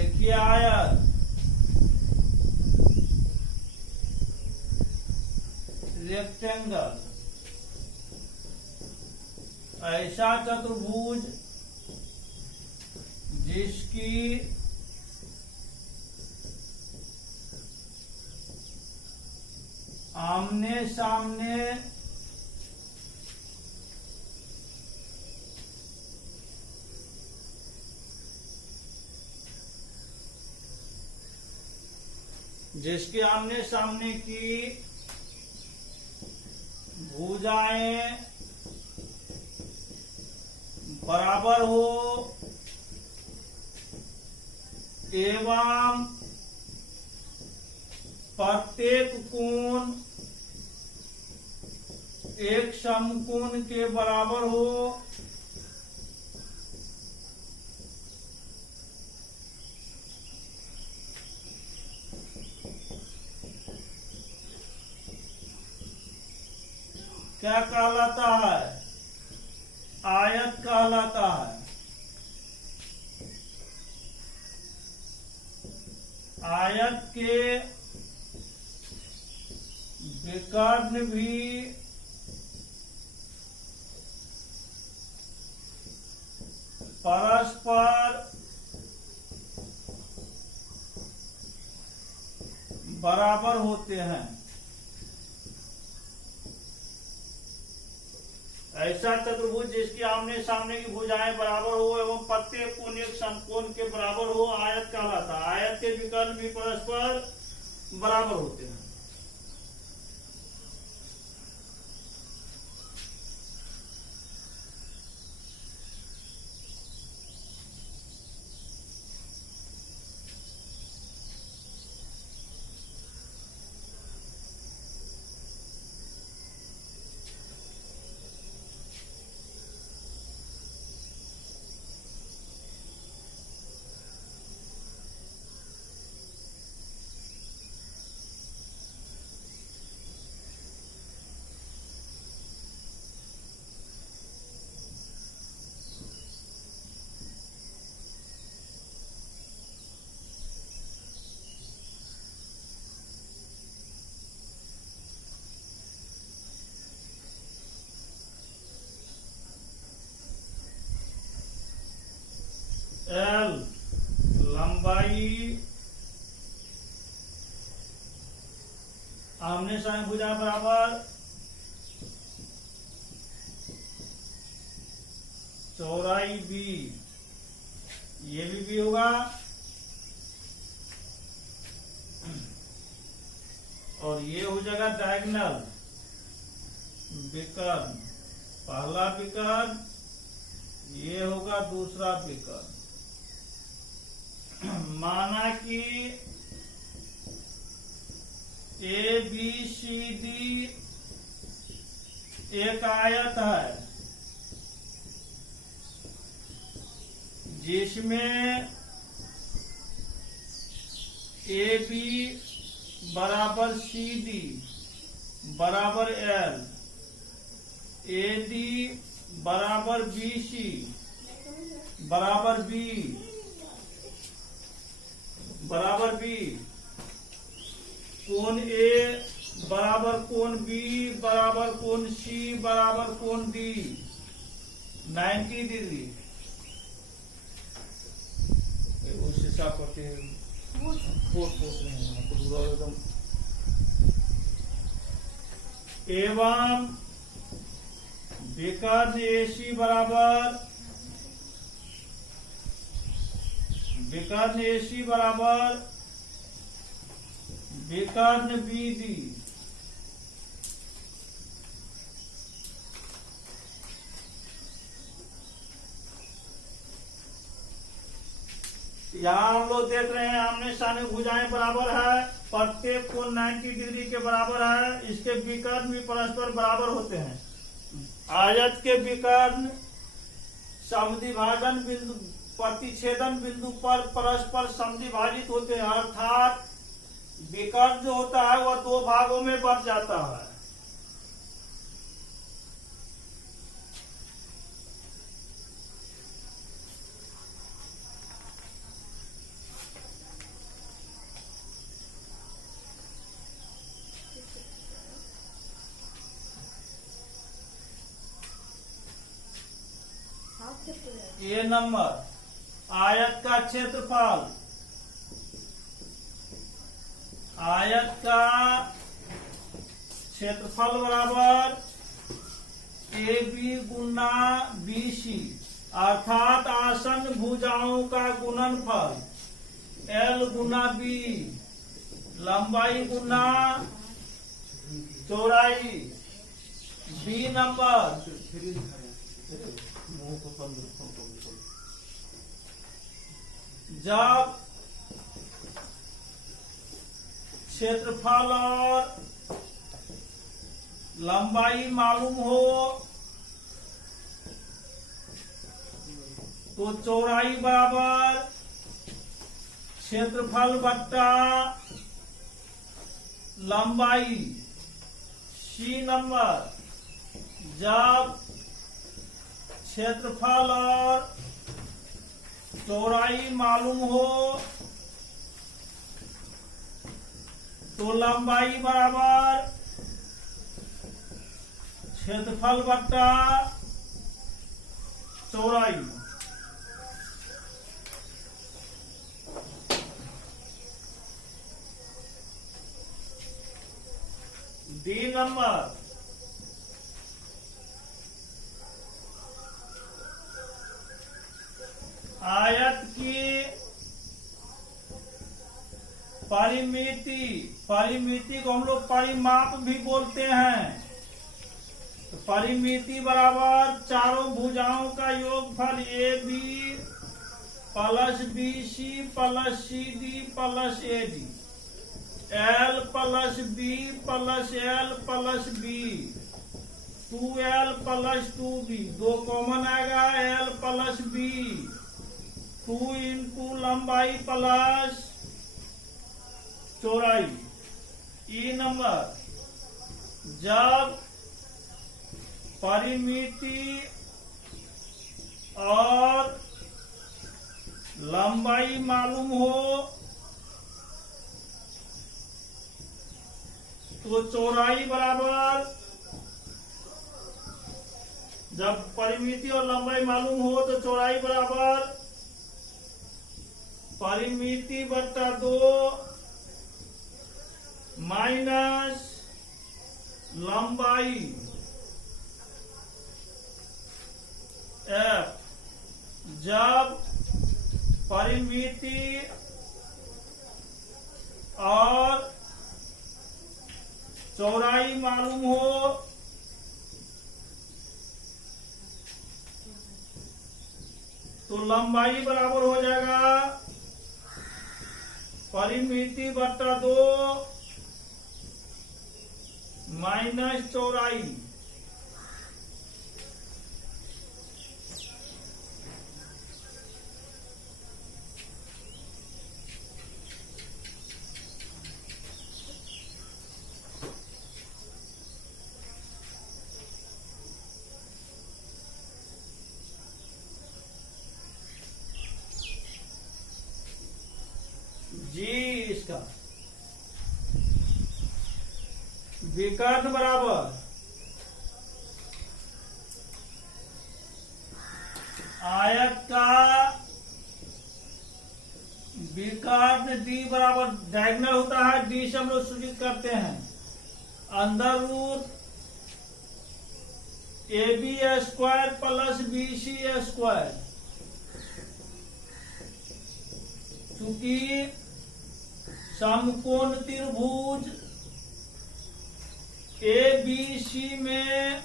देखिए आयत, रेक्टेंगल, ऐसा चतुर्भुज जिसकी आमने सामने की भुजाएं बराबर हो एवं प्रत्येक कोण एक समकोण के बराबर हो, क्या कहलाता है? आयत कहलाता है। आयत के विकर्ण भी परस्पर बराबर होते हैं। ऐसा चतुर्भुज जिसकी आमने सामने की भुजाएं बराबर हो एवं प्रत्येक कोण एक समकोण के बराबर हो आयत कहलाता है। आयत के विकर्ण भी परस्पर बराबर होते हैं। एल लंबाई आमने सामने भुजा बराबर, चौड़ाई बी, ये भी बी होगा, और ये हो जाएगा डायगोनल विकर्ण, पहला विकर्ण, ये होगा दूसरा विकर्ण। माना कि ए बी सी डी एक आयत है जिसमें ए बी बराबर सी डी बराबर एल, ए डी बराबर बी सी बराबर बी बराबर बी, कोण ए बराबर कोण बी बराबर कोण सी बराबर कोण डी 90 डिग्री। उस हिसाब करते हैं एकदम। एवं विकर्ण एसी बराबर विकर्ण बीडी, यहाँ हम लोग देख रहे हैं आमने सामने भुजाएं बराबर है, प्रत्येक कोण 90 डिग्री के बराबर है, इसके विकर्ण भी परस्पर बराबर होते हैं। आयत के विकर्ण समद्विभाजन बिंदु प्रतिच्छेदन बिंदु पर परस्पर समद्विभाजित होते हैं, अर्थात विकर्ण जो होता है वह दो भागों में बंट जाता है। ए नंबर आयत का क्षेत्रफल, आयत का क्षेत्रफल बराबर A B Guna B C, अर्थात आसन्न भुजाओं का गुणनफल एल गुना बी, लंबाई गुना चौड़ाई। बी नंबर जब क्षेत्रफल और लंबाई मालूम हो तो चौड़ाई बराबर क्षेत्रफल बट्टा लंबाई। सी नंबर जब क्षेत्रफल और चौड़ाई मालूम हो तो लंबाई बराबर क्षेत्रफल बट्टा चौड़ाई। डी नंबर आयत की परिमिति, परिमिति को हम लोग परिमाप भी बोलते हैं। तो परिमिति बराबर चारों भुजाओं का योगफल A B plus B C plus C D plus A D, L plus B plus L plus B, 2L plus 2B, दो कॉमन आएगा, L प्लस बी, 2 इंटू लंबाई प्लस चौड़ाई। ई नंबर जब परिमिति और लंबाई मालूम हो तो चौड़ाई बराबर, जब परिमिति और लंबाई मालूम हो तो चौड़ाई बराबर परिमिति बट्टा 2 माइनस लंबाई एफ। जब परिमिति और चौड़ाई मालूम हो तो लंबाई बराबर हो जाएगा परिमिति बट्टा 2 माइनस चौड़ाई। जी इसका विकर्ण बराबर आयत का विकर्ण डी बराबर डायगोनल होता है, डी से हम लोग सूचित करते हैं under root A B square plus B C square. चूंकि समकोण त्रिभुज ए बी सी में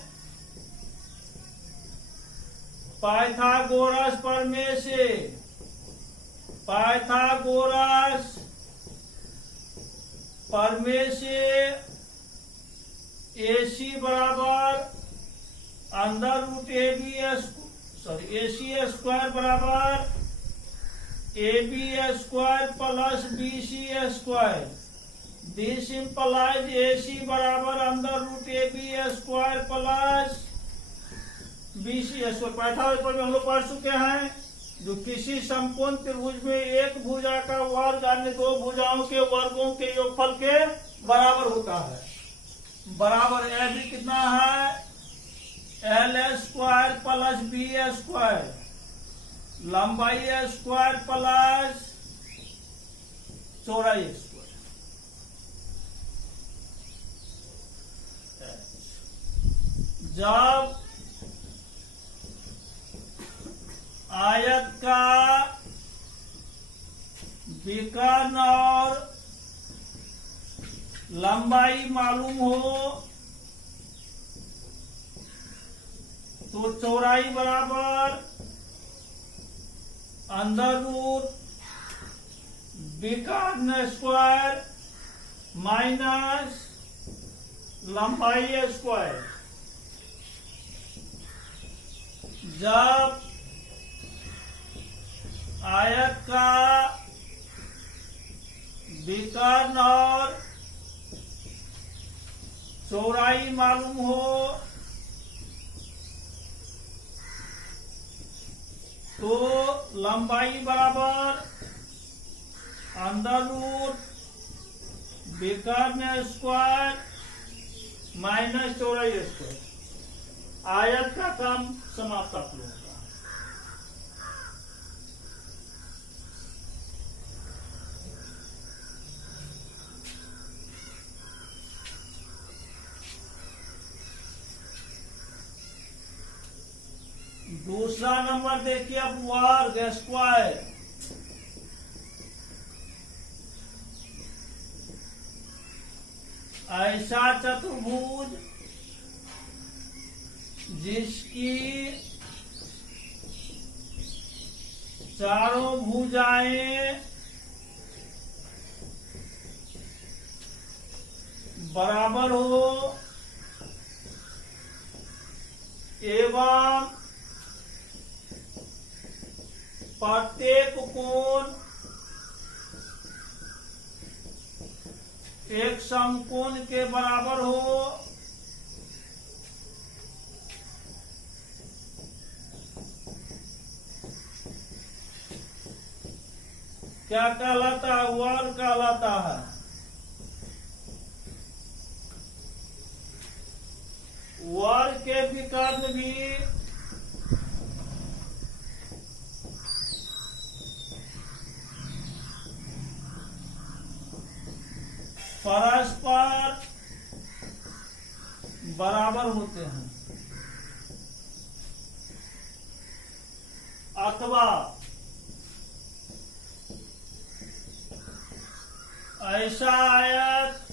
पाइथागोरस प्रमेय से AC बराबर अंडर रूट AC स्क्वायर बराबर AB square plus BC square. This implies AC बराबर under root AB square plus BC square. Pythagoras में हम लोग पढ़ चुके हैं, जो किसी समकोण त्रिभुज में एक भुजा का वर्ग अन्य दो भुजाओं के वर्गों के योगफल के बराबर होता है। बराबर AB कितना है, L square plus B square लंबाई स्क्वायर प्लस चौड़ाई स्क्वायर। जब आयत का विकर्ण और लंबाई मालूम हो तो चौड़ाई बराबर अंडर रूट विकर्ण स्क्वायर माइनस लंबाई स्क्वायर। जब आयत का विकर्ण और चौड़ाई मालूम हो तो लंबाई बराबर अंडर रूट विकर्ण स्क्वायर माइनस चौड़ाई स्क्वायर। आयत का काम समाप्त आप लोगों का। दूसरा नंबर देखिए अब वर्ग स्क्वायर। ऐसा चतुर्भुज जिसकी चारों भुजाएं बराबर हो एवं प्रत्येक कोण एक समकोण के बराबर हो। क्या कहलाता है? वर्ग कहलाता है। वर्ग के विकर्ण भी परस्पर बराबर होते हैं अथवा ऐसा आयत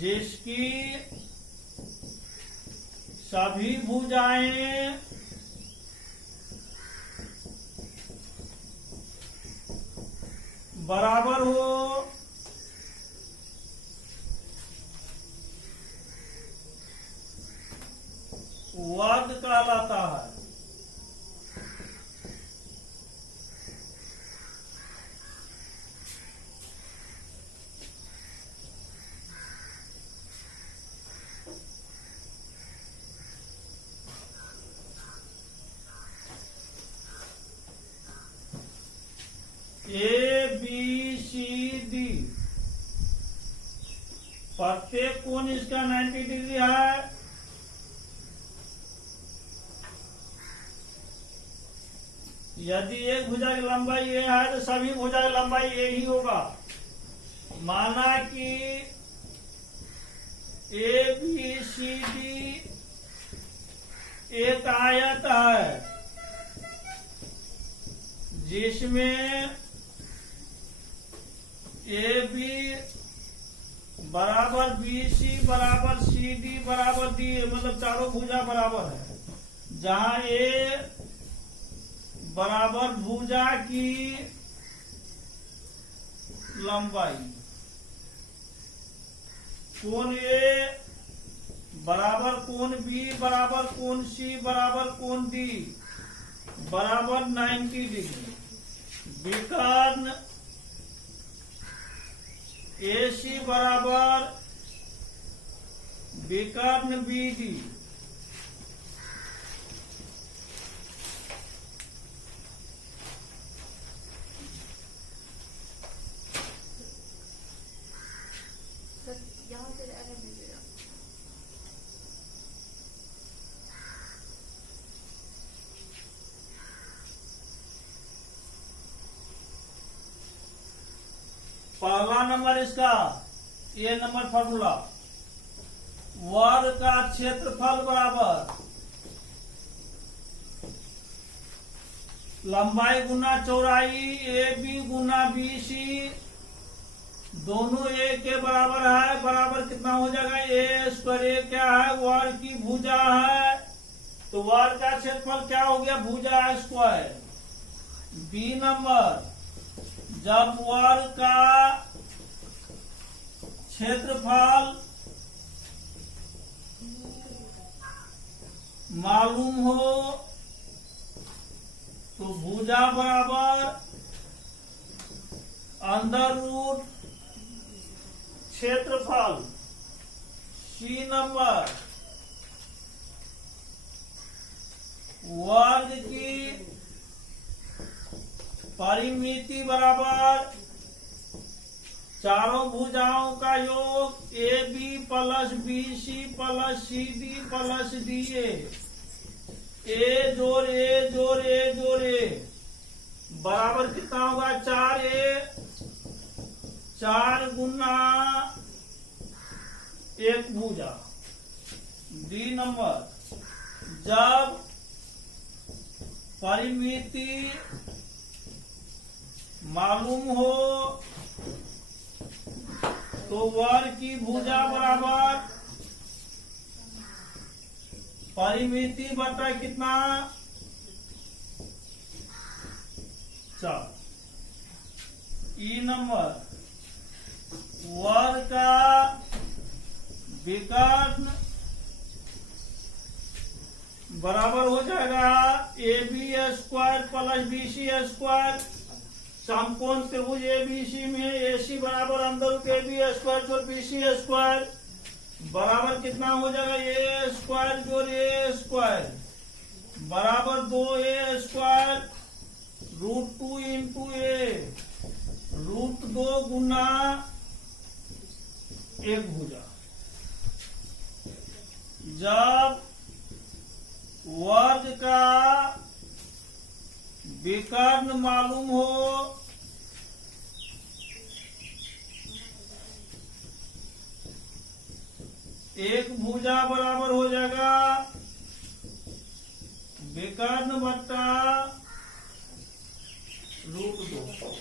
जिसकी सभी भुजाएं बराबर हो वर्ग कहलाता है। ए बी सी डी प्रत्येक कोण इसका 90 डिग्री है। यदि एक भुजा की लंबाई ये है तो सभी भुजा की लंबाई ये ही होगा। माना कि ए बी सी डी एक आयत है जिसमें ए बी बराबर बी सी बराबर सी डी बराबर डी, मतलब चारों भुजा बराबर है। जहां ए बराबर भुजा की लंबाई, कोण ए बराबर कोण बी बराबर कोण सी बराबर कोण डी बराबर 90 डिग्री। विकर्ण ए सी बराबर विकर्ण बी डी पहला नंबर इसका, ये नंबर फॉर्मूला, वर्ग का क्षेत्रफल बराबर लंबाई गुना चौड़ाई, A B Guna B C, दोनों एक के बराबर है, बराबर कितना हो जाएगा, ए स्क्वायर। ए क्या है, वर्ग की भुजा है, तो वर्ग का क्षेत्रफल क्या हो गया, भुजा स्क्वायर। बी नंबर, जब वर्ग का क्षेत्रफल मालूम हो तो भुजा बराबर अंडर रूट क्षेत्रफल। सी नंबर, वर्ग की परिमिति बराबर चारों भुजाओं का योग, A B plus B C plus C D plus D A जोड़ ए जोड़ ए जोड़ ए बराबर कितना होगा, 4a, 4 गुना 1 भुजा। डी नंबर, जब परिमिति मालूम हो तो वर्ग की भुजा बराबर परिमिति बटा कितना, 4। ई नंबर, वर्ग का विकर्ण बराबर हो जाएगा A B square plus B C square. समकोण त्रिभुज एबीसी में एसी बराबर under root A B square जोड़ बी सी स्क्वायर बराबर कितना हो जाएगा, ए स्क्वायर जोड़ ए स्क्वायर बराबर 2a स्क्वायर रूट 2 इंटू ए, रूट 2 गुना 1 भुजा। जब वर्ग का विकर्ण मालूम हो एक भुजा बराबर हो जाएगा विकर्ण बट्टा रूट 2।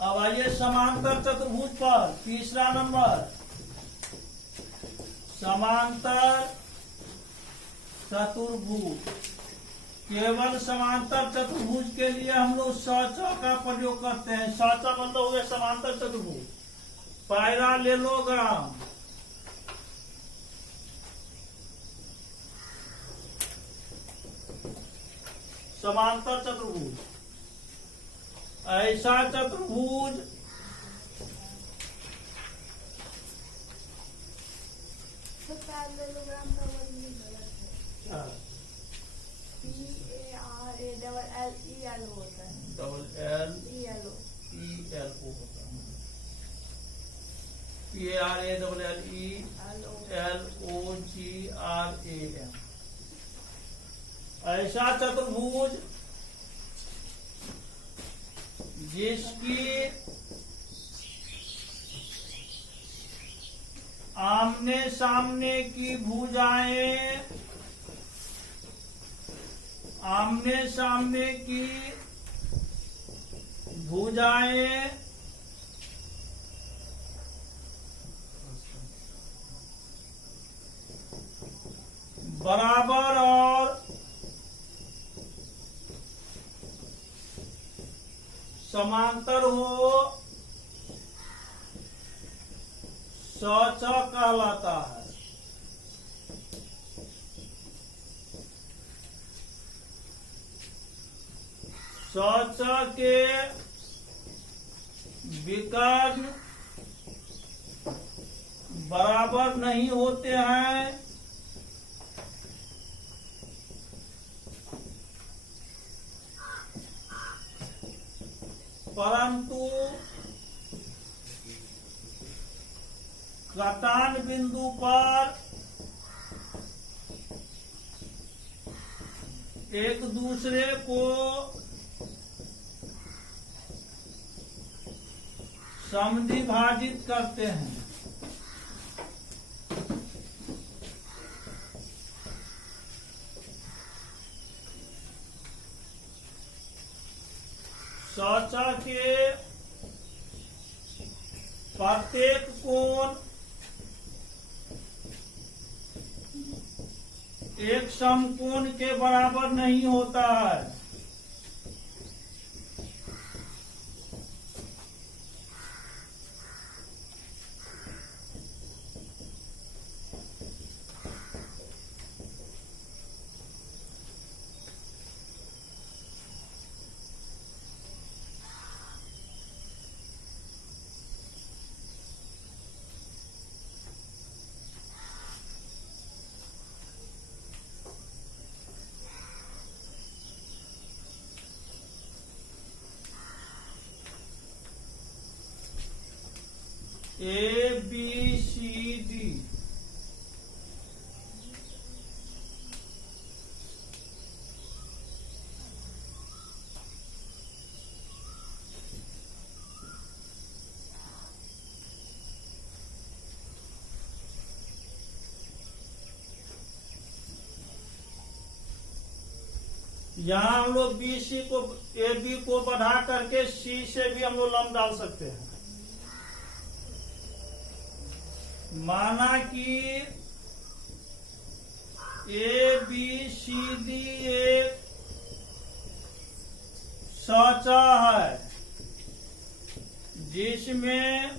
अब आइए समांतर चतुर्भुज पर तीसरा नंबर, समांतर चतुर्भुज। केवल समांतर चतुर्भुज के लिए हम लोग स का प्रयोग करते हैं। स मतलब हो गया समांतर चतुर्भुज, पैरालेलोग्राम। समांतर चतुर्भुज, ऐसा चतुर्भुज double L E L O होता है, PARALLELOGRAM। ऐसा चतुर्भुज जिसकी आमने सामने की भुजाएं, आमने सामने की भुजाएं बराबर और समांतर हो, स कहलाता है। च के विकर्ण बराबर नहीं होते हैं, परंतु कटान बिंदु पर एक दूसरे को समद्विभाजित करते हैं। च के प्रत्येक कोण एक समकोण के बराबर नहीं होता है। ए बी सी डी यहाँ हम लोग बी सी को ए बी को बढ़ा करके सी से भी हम लोग लंब डाल सकते हैं। माना कि ए बी सी डी एक सचा है, जिसमें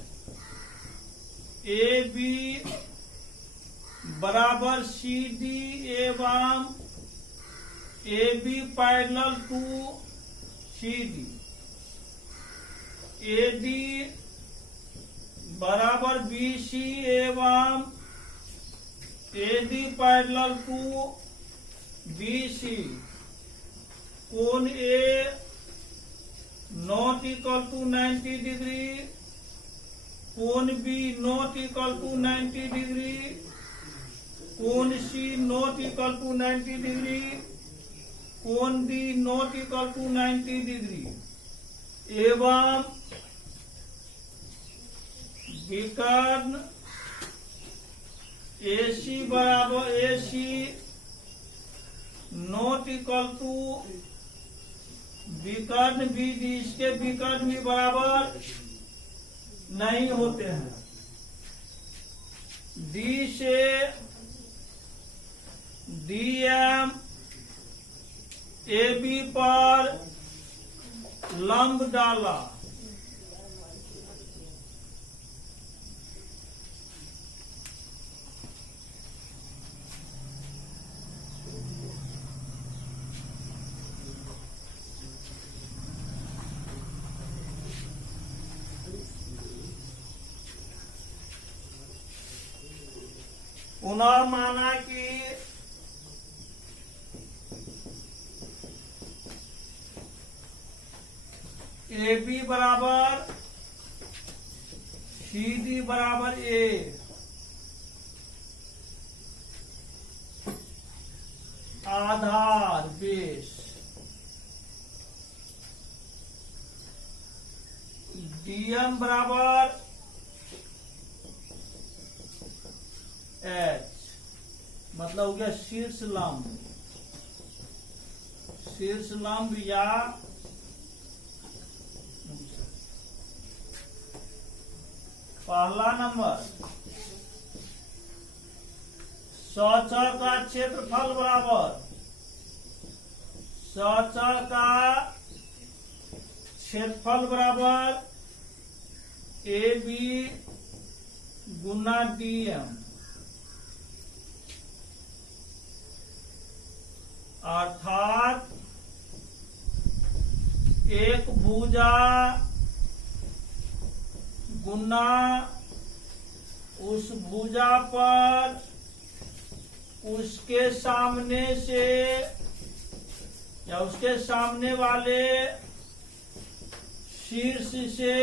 ए बी बराबर सी डी एवं A B parallel to C D, A D बराबर बी सी एवं A D parallel to B C, कोण A not equal to 90 degree, कोण B not equal to 90 degree, कोण C not equal to 90 degree, कोण D not equal to 90 degree एवं विकर्ण AC बराबर AC not equal to विकर्ण BD, इसके विकर्ण भी बराबर नहीं होते हैं। D से DM AB पर लंब डाला, पुनः माना कि ए बी बराबर सी डी बराबर ए, आधार बेस, डीएम बराबर एच, मतलब हो गया शीर्ष लंब, शीर्ष लंब या पहला नंबर सच का क्षेत्रफल बराबर सच का क्षेत्रफल बराबर ए बी गुना डीएम, अर्थात एक भुजा गुना उस भुजा पर उसके सामने से या उसके सामने वाले शीर्ष से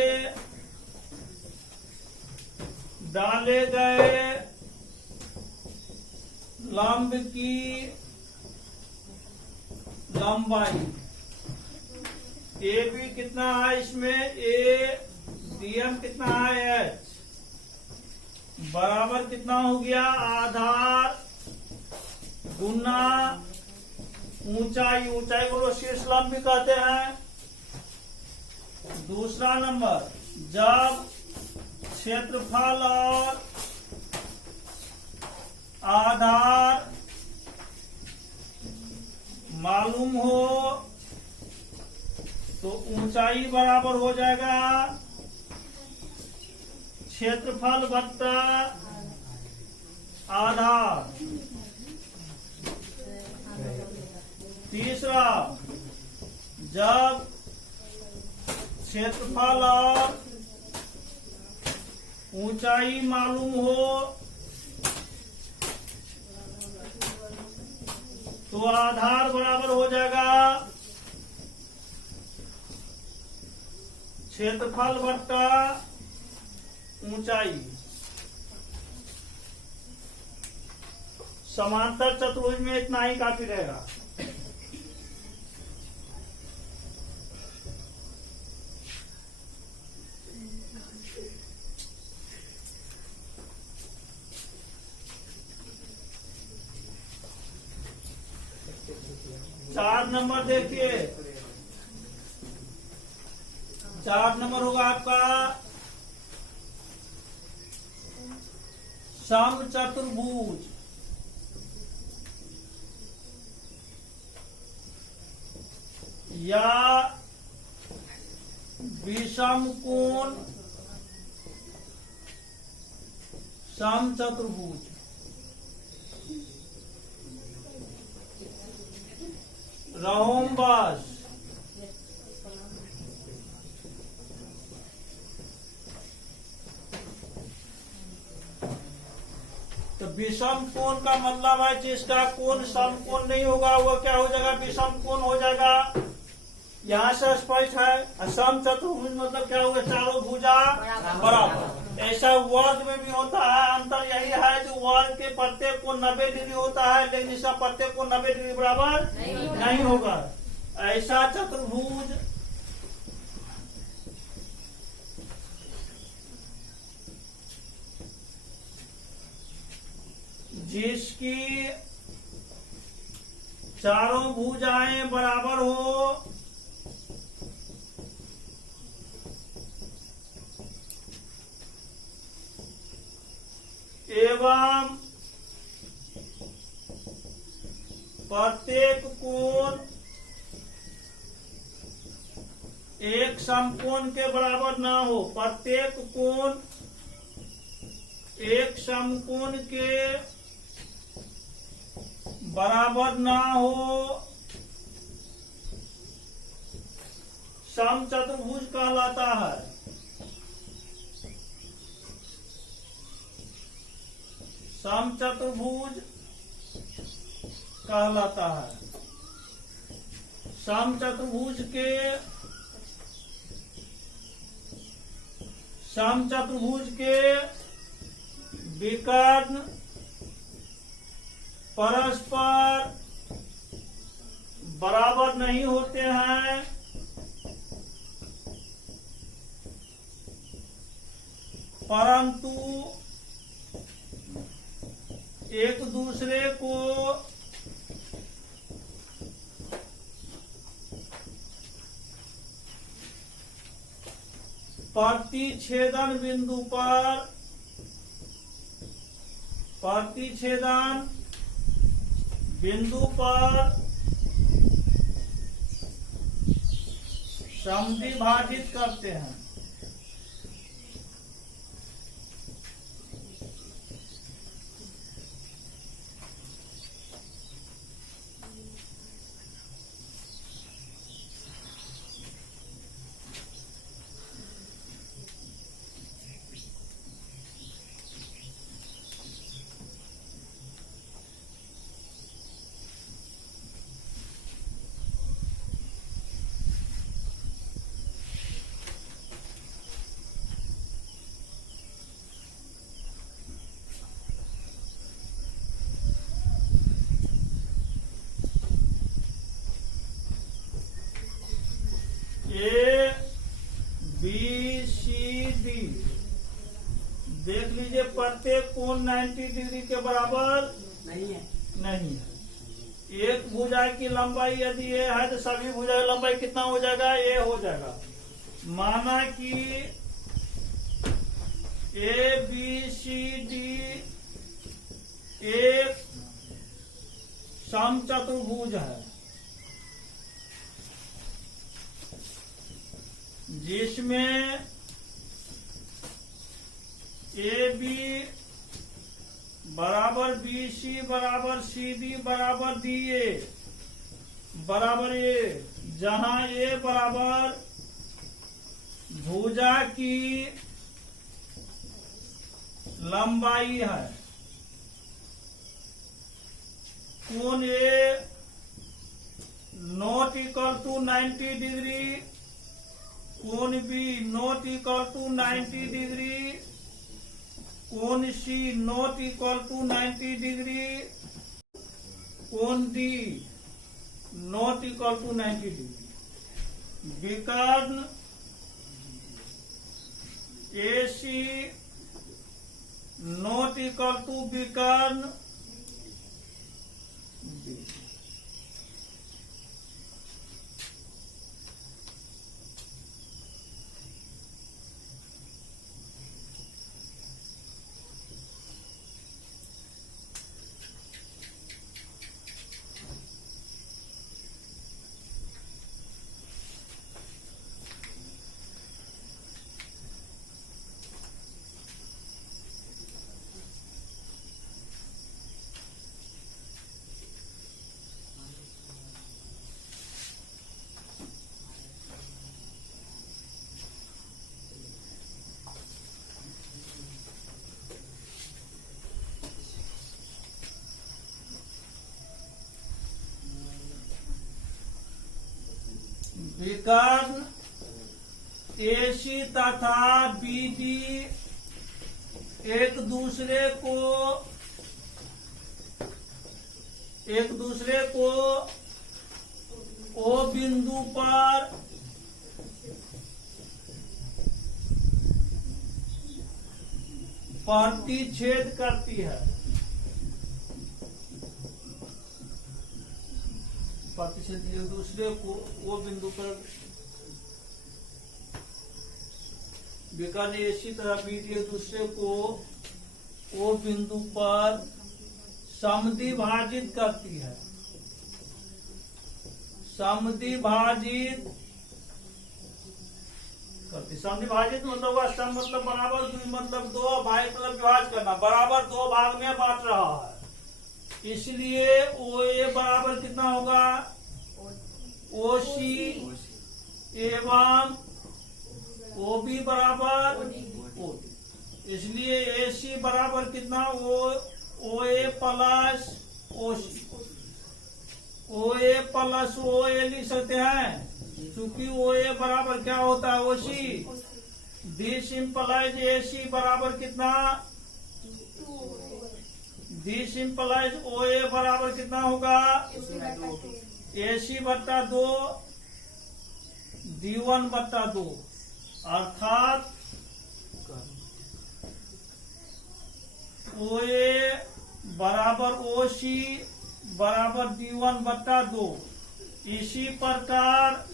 डाले गए लंब की लंबाई ए बी कितना है इसमें ए डीएम कितना है एच बराबर कितना हो गया आधार गुना ऊंचाई ऊंचाई को शीर्ष लंब भी कहते हैं। दूसरा नंबर जब क्षेत्रफल और आधार मालूम हो तो ऊंचाई बराबर हो जाएगा क्षेत्रफल बट्टा आधार। तीसरा जब क्षेत्रफल और ऊंचाई मालूम हो तो आधार बराबर हो जाएगा क्षेत्रफल बट्टा ऊंचाई। समांतर चतुर्भुज में इतना ही काफी रहेगा। चार नंबर देखिए, 4 नंबर होगा आपका समचतुर्भुज। या विषमकोण समचतुर्भुज। रोम्बस तो विषम कोण का मतलब है जिसका कोण समकोण नहीं होगा वो क्या हो जाएगा विषम कोण हो जाएगा। यहाँ से स्पष्ट है। समचतुर्भुज मतलब क्या होगा चारों भुजा बराबर। ऐसा वर्ग में भी होता है। अंतर यही है जो वर्ग के प्रत्येक कोण 90 डिग्री होता है लेकिन इसका प्रत्येक कोण 90 डिग्री बराबर नहीं होगा। ऐसा चतुर्भुज जिसकी चारों भुजाएं बराबर हो एवं प्रत्येक कोण एक समकोण के बराबर ना हो। प्रत्येक कोण एक समकोण के बराबर ना हो समचतुर्भुज कहलाता है। समचतुर्भुज कहलाता है। समचतुर्भुज के विकर्ण परस्पर बराबर नहीं होते हैं परंतु एक दूसरे को प्रतिच्छेदन बिंदु पर समद्विभाजित करते हैं। देख लीजिए प्रत्येक कोण 90 डिग्री के बराबर नहीं है। नहीं है। एक भुजा की लंबाई यदि ये है तो सभी भुजा की लंबाई कितना हो जाएगा, ये हो जाएगा। माना कि ए बी सी डी एक समचतुर्भुज है जिसमें ए बी बराबर बी सी बराबर सी डी बराबर डी ए बराबर ए, जहां ए बराबर भुजा की लंबाई है। कोण A not equal to 90 degree, कोण B not equal to 90 degree, कोण C not equal to 90 degree, कोण D not equal to 90 degree. विकर्ण A C not equal to विकर्ण बी। विकर्ण एसी तथा बीडी एक दूसरे को ओ बिंदु पर प्रतिच्छेद करती है। प्रतिच्छेद एक दूसरे को वो बिंदु पर विकर्ण एसी तथा बीडी एक दूसरे को वो बिंदु पर समद्विभाजित करती है। समद्विभाजित करती, समद्विभाजित मतलब हुआ सम मतलब बराबर, द्वि मतलब दो, भाग मतलब विभाजित करना, बराबर दो भाग में बांट रहा है। इसलिए ओ ए बराबर कितना होगा, ओ सी एवं ओ बी बराबर ओ डी। इसलिए ए सी बराबर कितना, ओ ए प्लस ओ सी, ओ ए प्लस ओ ए लिख सकते हैं क्योंकि ओ ए बराबर क्या होता है, ओ सी। दिस इंप्लाइज ए सी बराबर कितना, दिस इंप्लाइज ओ ए बराबर कितना होगा, ए सी बट्टा 2 D1 बट्टा 2, अर्थात ओ ए बराबर ओ सी बराबर D1 बट्टा 2। इसी प्रकार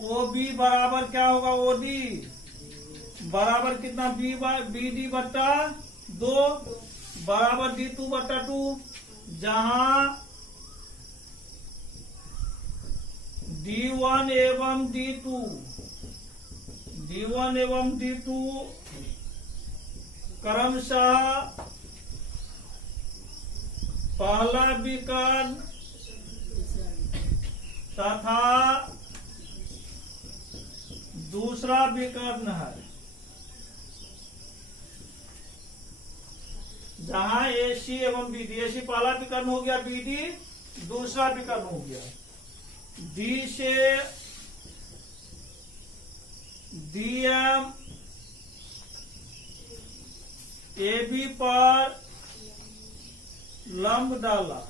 ओ बी बराबर क्या होगा, ओ डी बराबर कितना, बी डी बट्टा 2 बराबर D2 बट्टा 2, जहां D1 एवं D2 क्रमशः पहला विकर्ण तथा दूसरा विकर्ण है। जहां एसी एवं बीडी, एसी पहला विकर्ण हो गया, बीडी दूसरा विकर्ण हो गया। डी से डीएम ए बी पर लंब डाला,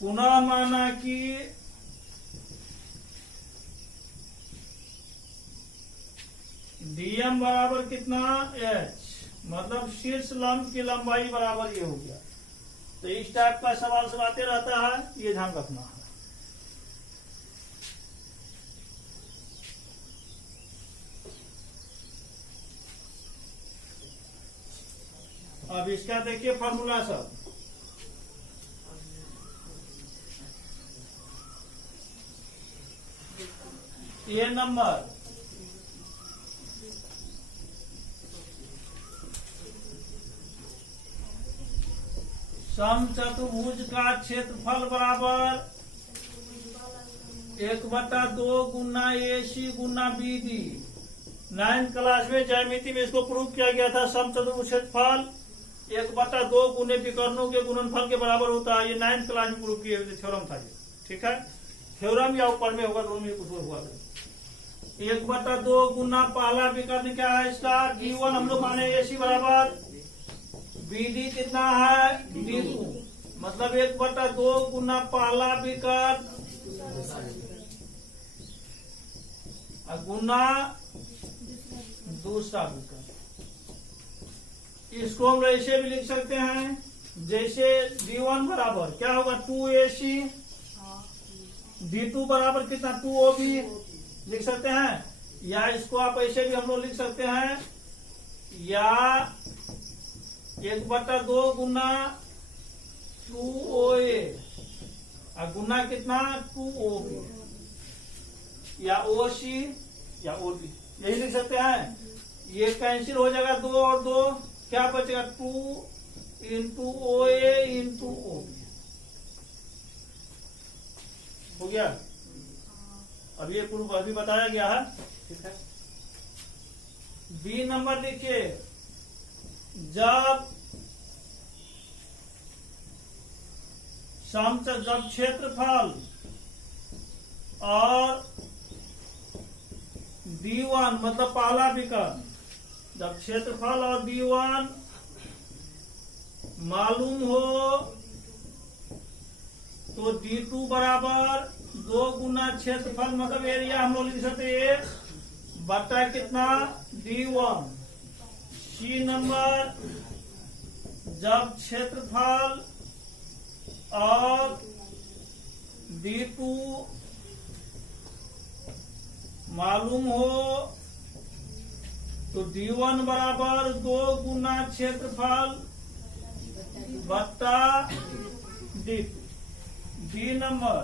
पुनः माना कि डीएम बराबर कितना एच, मतलब शीर्ष लंब की लंबाई बराबर ये हो गया। तो इस टाइप का सवाल सब आते रहता है, ये ध्यान रखना है। अब इसका देखिए फॉर्मूला सब। ये नंबर समचतुर्भुज का क्षेत्रफल बराबर 1/2 गुना AC गुना BD। 9th क्लास में ज्यामिति में इसको प्रूव किया गया था। समचतुर्भुज क्षेत्रफल 1/2 गुने विकर्णों के गुणनफल के बराबर होता है। ये 9th क्लास में प्रूव किए हुए थ्योरम था ये, ठीक है। थ्योरम या ऊपर में होगा, दोनों में कुछ हुआ। 1/2 गुना पहला विकर्ण क्या है इसका, D1 हम लोग माने AC बराबर BD कितना है D2, मतलब 1/2 गुना पहला विकर्ण गुना दूसरा विकर्ण। इसको हम ऐसे भी लिख सकते हैं, जैसे D1 बराबर क्या होगा 2AC, D2 बराबर कितना 2OB लिख सकते हैं। या इसको आप ऐसे भी हम लोग लिख सकते हैं, या 1/2 गुना 2OA और गुना कितना 2OB, या OC या OB, यही लिख सकते हैं। ये कैंसिल हो जाएगा, 2 और 2 क्या बचेगा 2 इंटू OA इंटू OB हो गया। अब ये प्रूफ अभी बताया गया है, ठीक है। बी नंबर देखिए, जब क्षेत्रफल और D1 मतलब पहला विकर्ण, जब क्षेत्रफल और D1 मालूम हो तो D2 बराबर 2 गुना क्षेत्रफल मतलब एरिया हम लोग लिख सकते हैं बटा कितना D1। सी नंबर, जब क्षेत्रफल और D2 मालूम हो तो D1 बराबर 2 गुना क्षेत्रफल बट्टा D2। डी नंबर,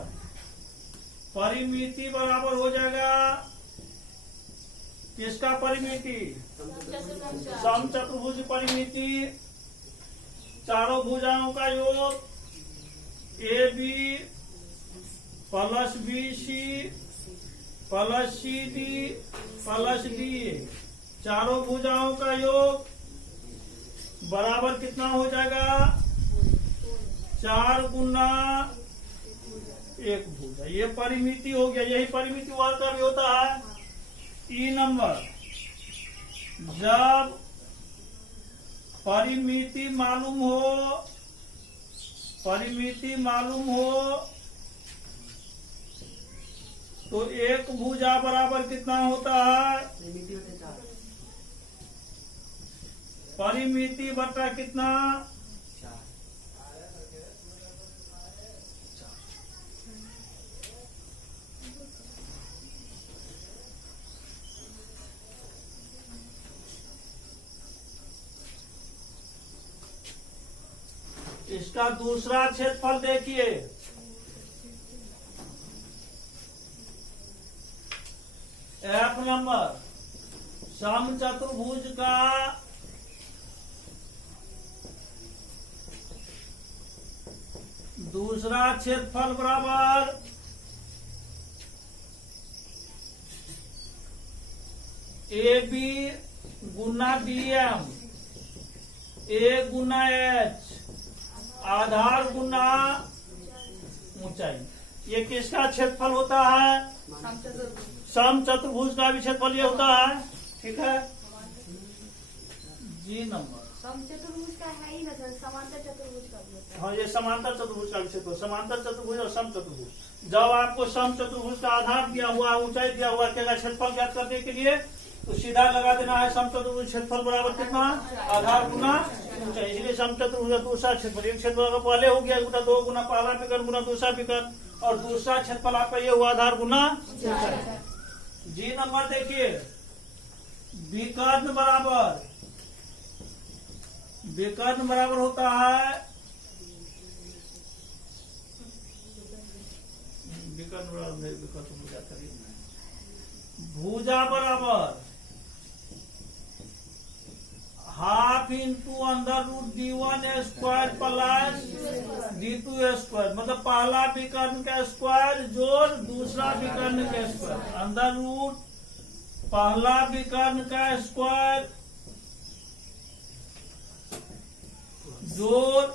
परिमिति बराबर हो जाएगा किसका परिमिति, समचतुर्भुज परिमिति, चारों भुजाओं का योग AB plus BC plus CD plus DA, चारों भुजाओं का योग बराबर कितना हो जाएगा 4 गुना 1 भुजा। ये परिमिति हो गया, यही परिमिति वर्ग का भी होता है। ई नंबर, जब परिमिति मालूम हो तो एक भुजा बराबर कितना होता है, परिमिति बटा कितना, इसका दूसरा क्षेत्रफल देखिए, एफ नंबर, समचतुर्भुज का दूसरा क्षेत्रफल बराबर AB Guna DM, A Guna H, आधार गुना ऊंचाई। ये किसका क्षेत्रफल होता है, समचतुर्भुज का भी क्षेत्रफल ये होता है, ठीक है। जी नंबर, समचतुर्भुज का है ही ना सर, समांतर चतुर्भुज का भी होता है। हाँ, ये समांतर चतुर्भुज का भी क्षेत्र, समांतर चतुर्भुज और समचतुर्भुज। जब आपको समचतुर्भुज का आधार दिया हुआ, ऊंचाई दिया हुआ, क्या क्षेत्रफल ज्ञात करने के लिए तो सीधा लगा देना है समचतुर्भुज क्षेत्रफल बराबर कितना, आधार गुना ऊंचाई। इसलिए समचतुर्भुज का दूसरा क्षेत्रफल, एक क्षेत्रफल का पहले हो गया गुना 2 गुना पहला विकर्ण गुना दूसरा विकर्ण, और दूसरा क्षेत्रफल आपका ये हुआ आधार गुना ऊंचाई। जी नंबर देखिए, विकर्ण बराबर होता है, विकर्ण बराबर भुजा बराबर half into under root d1 square plus d2 square, मतलब पहला विकर्ण का स्क्वायर जोड़ दूसरा विकर्ण का स्क्वायर, अंडर रूट पहला विकर्ण का स्क्वायर जोड़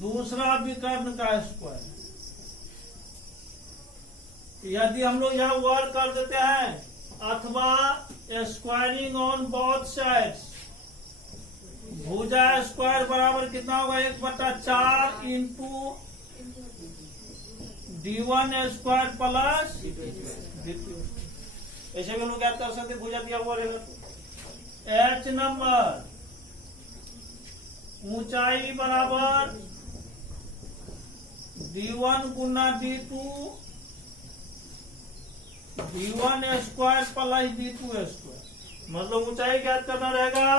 दूसरा विकर्ण का स्क्वायर। यदि हम लोग यहाँ वर्क कर देते हैं, अथवा स्क्वायरिंग ऑन बोथ साइड्स, भुजा स्क्वायर बराबर कितना होगा, 1/4 into d1 square plus d2। ऐसे भी हम लोग याद कर सकते, भुजा दिया हुआ रहेगा। h नंबर ऊंचाई बराबर d1 गुना d2 d1 square plus d2 square, मतलब ऊंचाई ज्ञात करना रहेगा,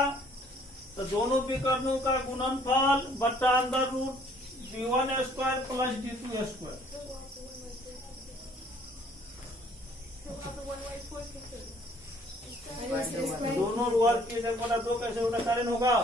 तो दोनों विकर्णों का गुणनफल बट्टा under root d1 square plus d2 square. दोनों वर्ग की 1/2 कैसे होगा, कारण होगा